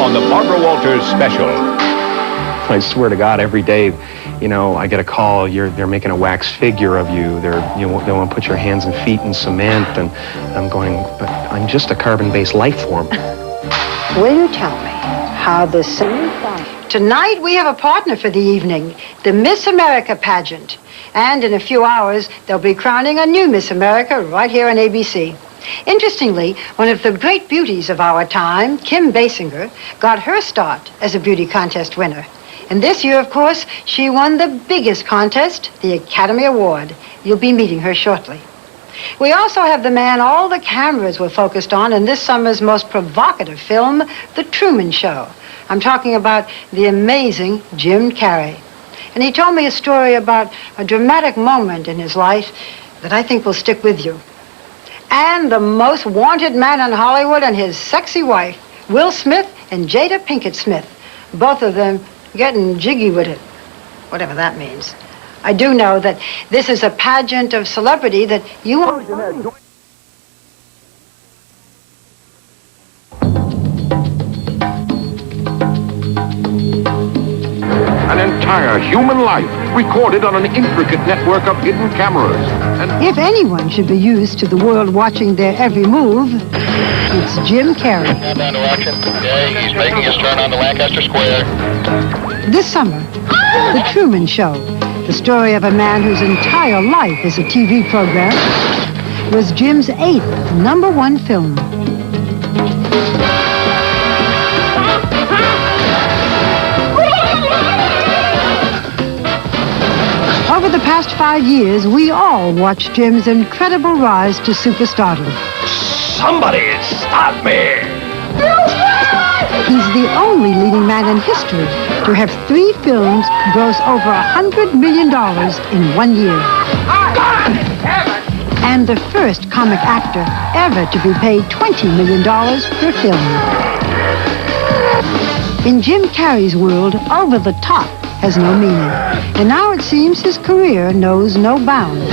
on the Barbara Walters special. I swear to God, every day, you know, I get a call, they're making a wax figure of you. They want to put your hands and feet in cement, and I'm going, but I'm just a carbon-based life form. Will you tell me how this... Tonight we have a partner for the evening, the Miss America pageant. And in a few hours, they'll be crowning a new Miss America right here on ABC. Interestingly, one of the great beauties of our time, Kim Basinger, got her start as a beauty contest winner. And this year, of course, she won the biggest contest, the Academy Award. You'll be meeting her shortly. We also have the man all the cameras were focused on in this summer's most provocative film, The Truman Show. I'm talking about the amazing Jim Carrey. And he told me a story about a dramatic moment in his life that I think will stick with you. And the most wanted man in Hollywood and his sexy wife, Will Smith and Jada Pinkett Smith. Both of them getting jiggy with it, whatever that means. I do know that this is a pageant of celebrity that you won't... An entire human life recorded on an intricate network of hidden cameras. And if anyone should be used to the world watching their every move, it's Jim Carrey. Countdown to action. Okay, he's making his turn onto Lancaster Square. This summer, The Truman Show, the story of a man whose entire life is a TV program, was Jim's 8th #1 film. Over the past 5 years, we all watched Jim's incredible rise to superstardom. Somebody stop me! He's the only leading man in history to have 3 films gross over $100 million in 1 year. And the first comic actor ever to be paid $20 million per film. In Jim Carrey's world, over the top has no meaning. And now it seems his career knows no bounds.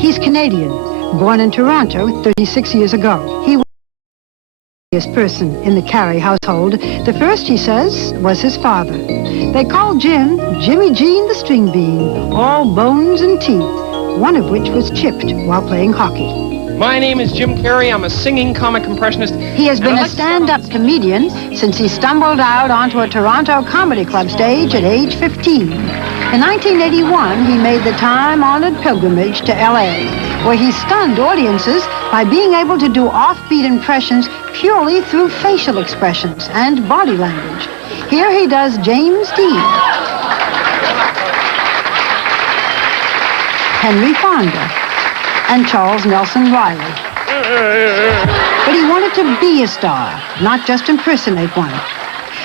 He's Canadian, born in Toronto 36 years ago. He was the luckiest person in the Carrey household. The first, he says, was his father. They called Jim Jimmy Jean the String Bean, all bones and teeth, one of which was chipped while playing hockey. My name is Jim Carrey. I'm a singing comic impressionist. He has been a stand-up comedian since he stumbled out onto a Toronto comedy club stage at age 15. In 1981, he made the time-honored pilgrimage to L.A., where he stunned audiences by being able to do offbeat impressions purely through facial expressions and body language. Here he does James Dean, Henry Fonda, and Charles Nelson Riley. But he wanted to be a star, not just impersonate one.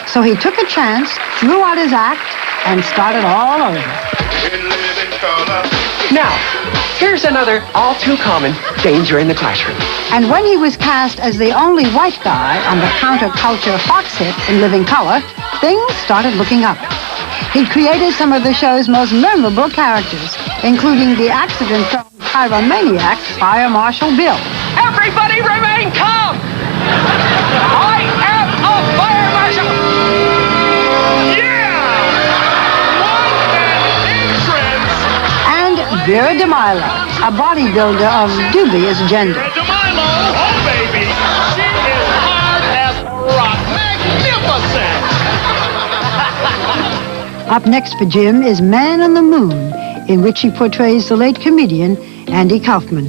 So he took a chance, threw out his act, and started all over. Now, here's another all-too-common danger in the classroom. And when he was cast as the only white guy on the counterculture Fox hit In Living Color, things started looking up. He created some of the show's most memorable characters, including the accident-prone pyromaniac, Fire Marshal Bill. Everybody remain calm! I am a fire marshal! And Vera DeMilo, a bodybuilder of dubious gender. Oh, baby, she is hard as rock. Magnificent! Up next for Jim is Man on the Moon, in which he portrays the late comedian Andy Kaufman.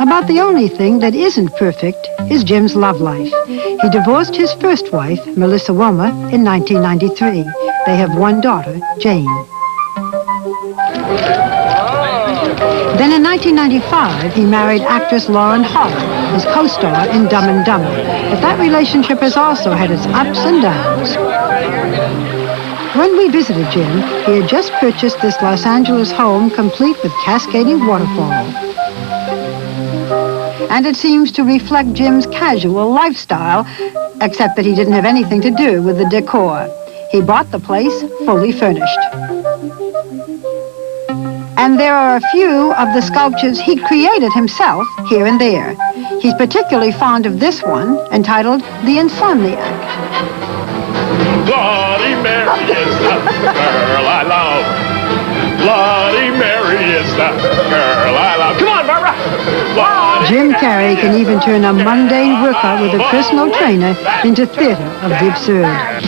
About the only thing that isn't perfect is Jim's love life. He divorced his first wife, Melissa Woma, in 1993. They have one daughter, Jane. Then in 1995, he married actress Lauren Holly, his co-star in Dumb and Dumber. But that relationship has also had its ups and downs. When we visited Jim, he had just purchased this Los Angeles home complete with cascading waterfall. And it seems to reflect Jim's casual lifestyle, except that he didn't have anything to do with the decor. He bought the place fully furnished. And there are a few of the sculptures he'd created himself here and there. He's particularly fond of this one, entitled The Insomniac. Bloody Mary is the girl I love. Bloody Mary is the girl I love. Come on, Barbara. Bloody Jim Carrey can even turn a mundane worker with a personal trainer into theater of the absurd.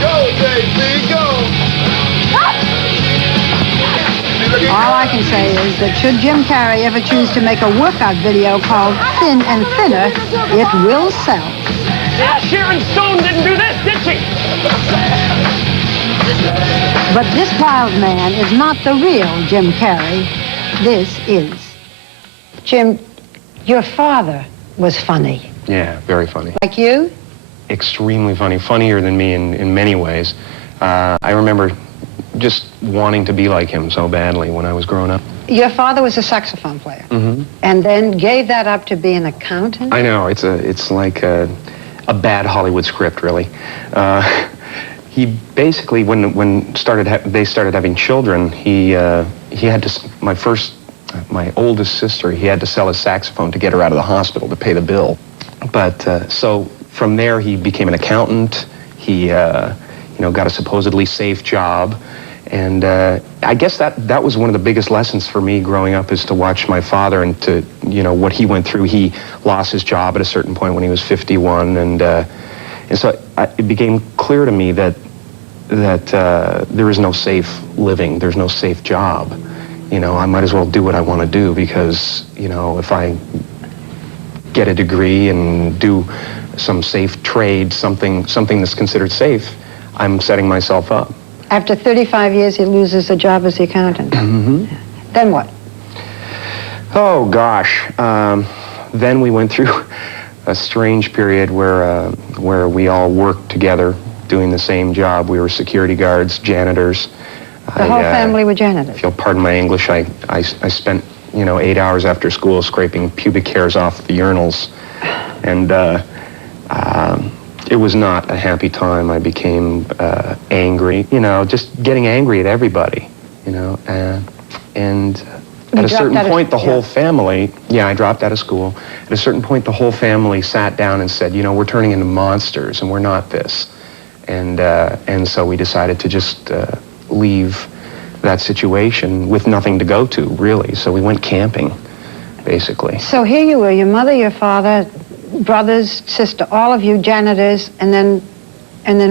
Go, JP, go. All I can say is that should Jim Carrey ever choose to make a workout video called Thin and Thinner, it will sell. Yeah, Sharon Stone didn't do this, did she? But this wild man is not the real Jim Carrey. This is. Jim, your father was funny. Yeah, very funny. Like you? Extremely funny. Funnier than me in many ways. I remember just wanting to be like him so badly when I was growing up. Your father was a saxophone player. And then gave that up to be an accountant? I know, it's like a bad Hollywood script, really. He basically, when they started having children, he had to, my oldest sister, he had to sell his saxophone to get her out of the hospital to pay the bill. But so from there, he became an accountant. He got a supposedly safe job. And I guess that was one of the biggest lessons for me growing up, is to watch my father and to, what he went through. He lost his job at a certain point when he was 51. And so it became clear to me that there is no safe living. There's no safe job. I might as well do what I want to do, because, if I get a degree and do some safe trade, something that's considered safe, I'm setting myself up. After 35 years, he loses a job as the accountant. Then what? Oh, gosh. Then we went through a strange period where we all worked together doing the same job. We were security guards, janitors. The whole family were janitors? If you'll pardon my English, I spent, 8 hours after school scraping pubic hairs off the urinals. And it was not a happy time. I became angry, just getting angry at everybody, and at a certain point, the whole family, I dropped out of school. At a certain point, the whole family sat down and said, we're turning into monsters, and we're not this. And so we decided to just leave that situation with nothing to go to, really. So we went camping, basically. So here you were, your mother, your father, brothers, sister, all of you janitors, and then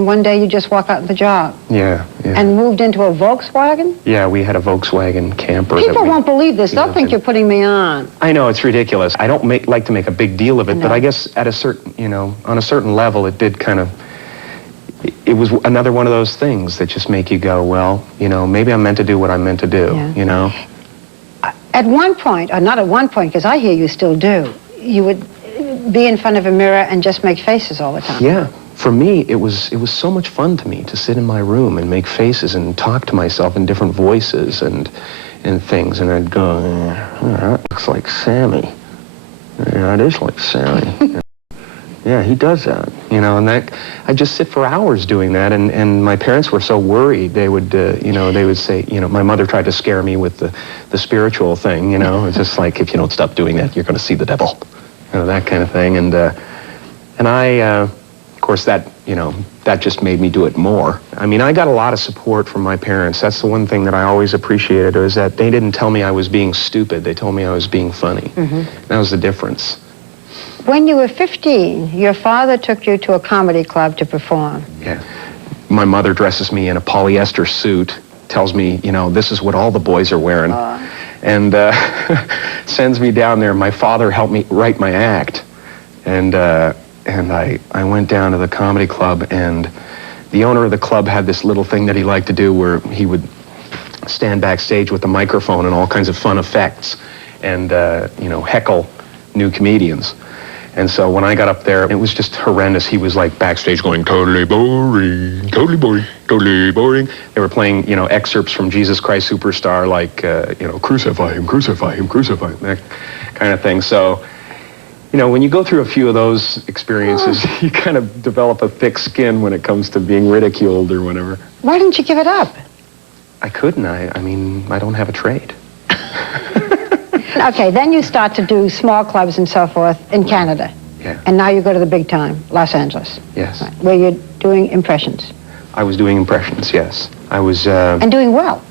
one day you just walk out of the job. Yeah. And moved into a Volkswagen? Yeah, we had a Volkswagen camper. People won't believe this. They'll think you're putting me on. I know, it's ridiculous. I don't like to make a big deal of it, but I guess at a certain, on a certain level, it did kind of, it was another one of those things that just make you go, well, maybe I'm meant to do what I'm meant to do, At one point, or not at one point, because I hear you still do, you would be in front of a mirror and just make faces all the time. Yeah. For me, it was so much fun to me to sit in my room and make faces and talk to myself in different voices and things. And I'd go, that looks like Sammy. Yeah, it is like Sammy. Yeah, he does that, and that, I'd just sit for hours doing that, and my parents were so worried. They would, they would say, my mother tried to scare me with the spiritual thing, it's just like, if you don't stop doing that, you're going to see the devil, that kind of thing, and I, of course, that, that just made me do it more. I mean, I got a lot of support from my parents. That's the one thing that I always appreciated, is that they didn't tell me I was being stupid. They told me I was being funny. That was the difference. When you were 15, your father took you to a comedy club to perform. Yeah. My mother dresses me in a polyester suit, tells me, this is what all the boys are wearing, and sends me down there. My father helped me write my act, and I went down to the comedy club, and the owner of the club had this little thing that he liked to do where he would stand backstage with a microphone and all kinds of fun effects and, heckle new comedians. And so when I got up there, it was just horrendous. He was like backstage going, totally boring, totally boring, totally boring. They were playing, excerpts from Jesus Christ Superstar, like, crucify him, crucify him, crucify him, that kind of thing. So, when you go through a few of those experiences, you kind of develop a thick skin when it comes to being ridiculed or whatever. Why didn't you give it up? I couldn't. I mean, I don't have a trade. Okay, then you start to do small clubs and so forth in Canada. Yeah. And now you go to the big time, Los Angeles. Yes. Right, where you're doing impressions. I was doing impressions, yes. I was And doing well.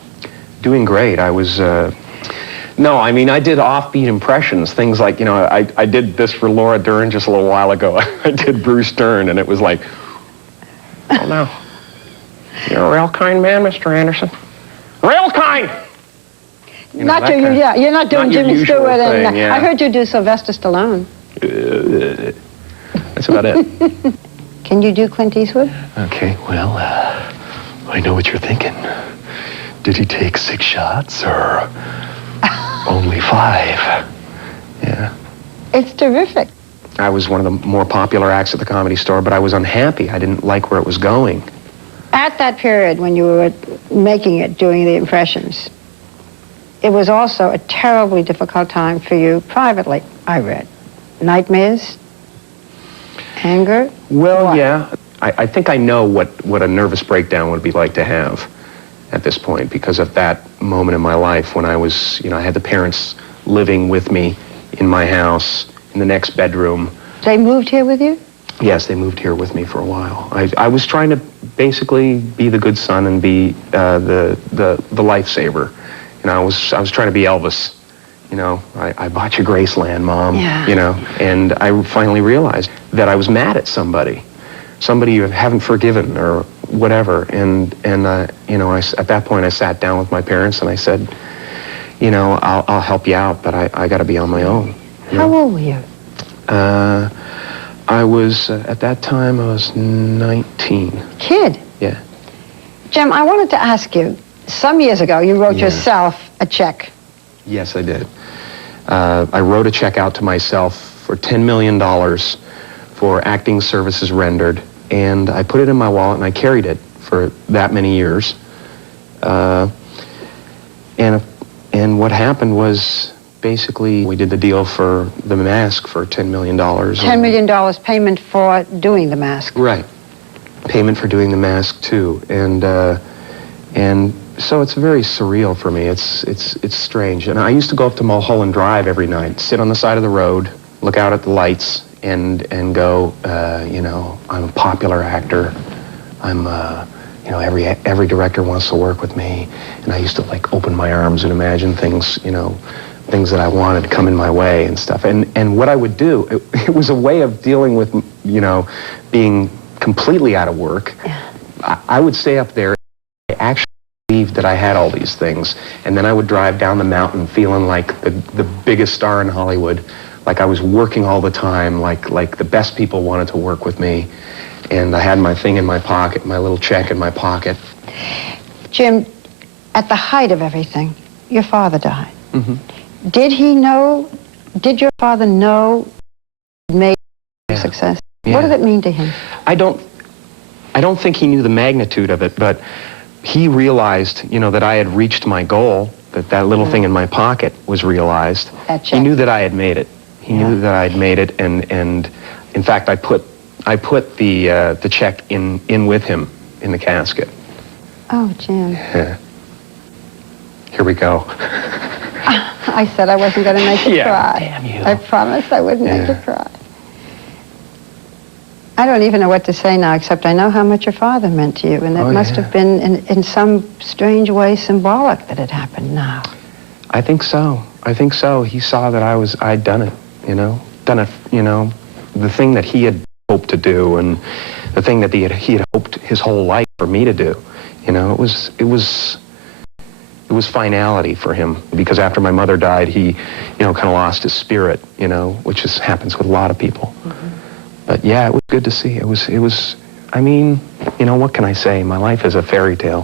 doing great. I was, no, I mean, I did offbeat impressions, things like, you know, I did this for Laura Dern just a little while ago. I did Bruce Dern, and it was like, oh, no. You're a real kind man, Mr. Anderson. Real kind! You know, You're not doing not your Jimmy usual Stewart. thing, And yeah. I heard you do Sylvester Stallone. That's about it. Can you do Clint Eastwood? Okay, well, I know what you're thinking. Did he take 6 shots or only 5? Yeah. It's terrific. I was one of the more popular acts at the Comedy Store, but I was unhappy. I didn't like where it was going. At that period when you were making it, doing the impressions, it was also a terribly difficult time for you privately, I read. Nightmares? Anger? Well, What? yeah. I think I know what a nervous breakdown would be like to have at this point, because of that moment in my life when I was, you know, I had the parents living with me in my house, in the next bedroom. They moved here with you? Yes, they moved here with me for a while. I was trying to basically be the good son and be the lifesaver. You know, I was trying to be Elvis. You know, I bought you Graceland, Mom. Yeah. You know, and I finally realized that I was mad at somebody you haven't forgiven or whatever. And you know, at that point I sat down with my parents and I said, you know, I'll help you out, but I got to be on my own. You How know? old were you? I was, at that time, I was 19. Kid. Yeah. Jim, I wanted to ask you, some years ago you wrote Yeah. yourself a check. Yes, I did. I wrote a check out to myself for $10 million for acting services rendered, and I put it in my wallet and I carried it for that many years. And what happened was, basically, we did the deal for the mask for $10 million. $10 million payment for doing the mask. Right. Payment for doing the mask, too. And so it's very surreal for me. It's strange. And I used to go up to Mulholland Drive every night, sit on the side of the road, look out at the lights, and go, you know, I'm a popular actor. I'm, you know, every director wants to work with me. And I used to, like, open my arms and imagine things, you know, things that I wanted to come in my way and stuff. And what I would do, it was a way of dealing with, you know, being completely out of work. Yeah. I would stay up there. I actually believed that I had all these things. And then I would drive down the mountain feeling like the biggest star in Hollywood, like I was working all the time, like the best people wanted to work with me. And I had my thing in my pocket, my little check in my pocket. Jim, at the height of everything, your father died. Mm-hmm. Did your father know you made success? Yeah. What did it mean to him? I don't think he knew the magnitude of it, but he realized, you know, that I had reached my goal, that little thing in my pocket was realized. That He check. knew that I had made it. He knew that I had made it, and in fact, I put the check in with him in the casket. Oh, Jim. Yeah. Here we go. I said I wasn't going to make you Yeah, cry. damn you. I promised I wouldn't make you Yeah. cry. I don't even know what to say now, except I know how much your father meant to you, and that must have been, in some strange way, symbolic that it happened now. I think so. He saw that I'd done it, you know, the thing that he had hoped to do, and the thing that he had hoped his whole life for me to do. You know, it was finality for him, because after my mother died, he, you know, kind of lost his spirit, you know, which happens with a lot of people. Mm-hmm. But yeah, it was good to see. It was, I mean, you know, what can I say? My life is a fairy tale.